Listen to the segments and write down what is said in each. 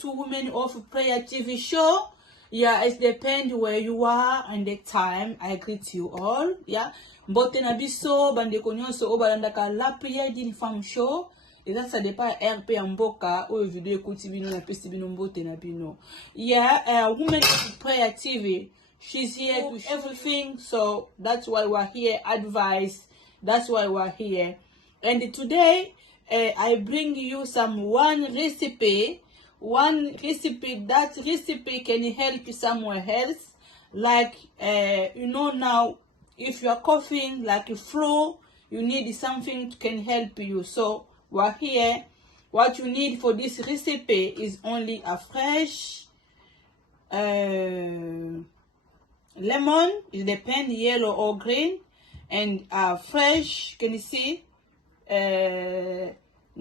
to Women of Prayer TV show. Yeah, it depends where you are and the time. I greet you all. Yeah, mbote na biso bandeko nyonso obalandaka la prière d'une femme show. Et ça dépend RP en mboka ou video écoute bino na pesi bino mbote na bino. Yeah, Women of Prayer TV. She's here to show everything, so that's why we're here. Advice. That's why we're here. And today, I bring you one recipe. That recipe can help you somewhere else. Like, now, if you are coughing, like a flu, you need something can help you. So, we're here. What you need for this recipe is only a fresh lemon. It depends, yellow or green. And fresh, can you see?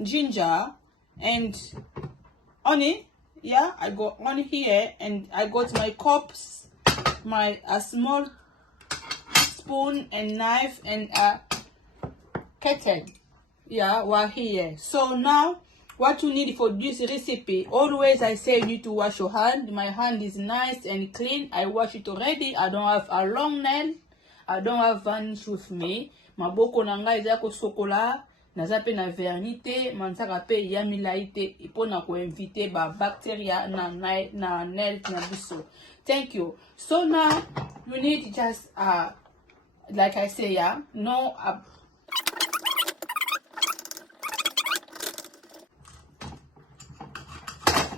Ginger and honey. Yeah, I got honey here, and I got my cups, a small spoon and knife, and a kettle. Yeah, we're here. So now what you need for this recipe, always I say you need to wash your hand. My hand is nice and clean. I wash it already. I don't have a long nail. I don't have varnish with me. Maboko nanga ezako sokola. Nazape na vernité, mansaka pe yamilaite, ipona ko invite ba bacteria na nail na biso. Thank you. So now you need just like I say, yeah, no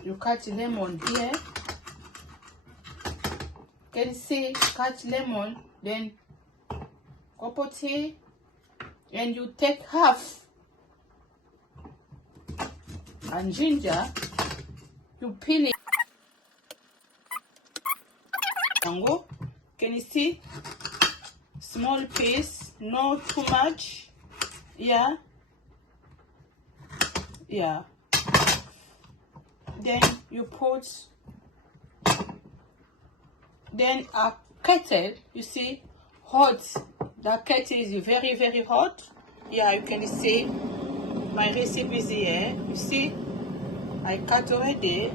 you cut lemon here. Can you see? Cut lemon, then copote, and you take half. And ginger, you peel it. Can you see? Small piece, not too much. Yeah. Then you put, then a kettle, you see, hot. The kettle is very, very hot. Yeah, you can see my recipe is here. You see, I cut already.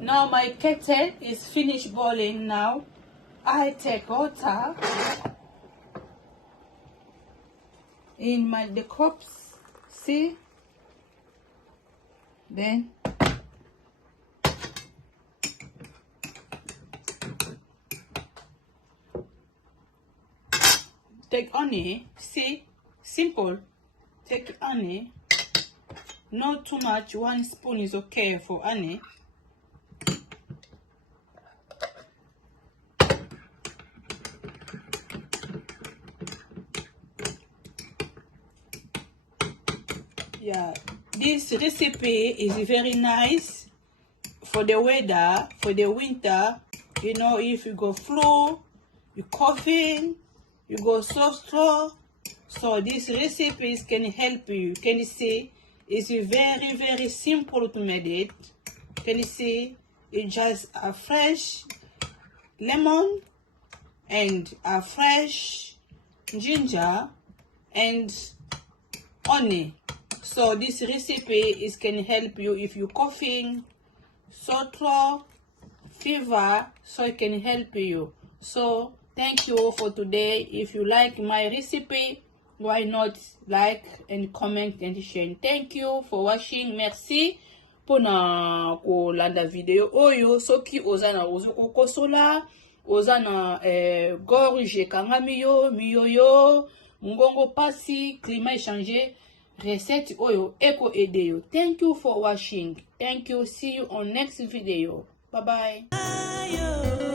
Now my kettle is finished boiling. Now I take water in the cups. See, then take honey. See, simple. Take honey, not too much. 1 spoon is okay for honey. Yeah, this recipe is very nice for the weather, for the winter. You know, if you go flu, you coughing, you go sore throat. So these recipes can help you. Can you see? It's very, very simple to make it. Can you see? It's just a fresh lemon and a fresh ginger and honey. So this recipe can help you if you're coughing, sore throat, fever. So it can help you. So thank you for today. If you like my recipe, why not like and comment and share. Thank you for watching. Merci pona kolanda video oyo. Soki ozana ozuko kosola, ozana gorge kangamiyo, miyoyo, mungongo pasi, climat échangé, recette oyo eko edeyo. Thank you for watching. Thank you. See you on next video. Bye bye.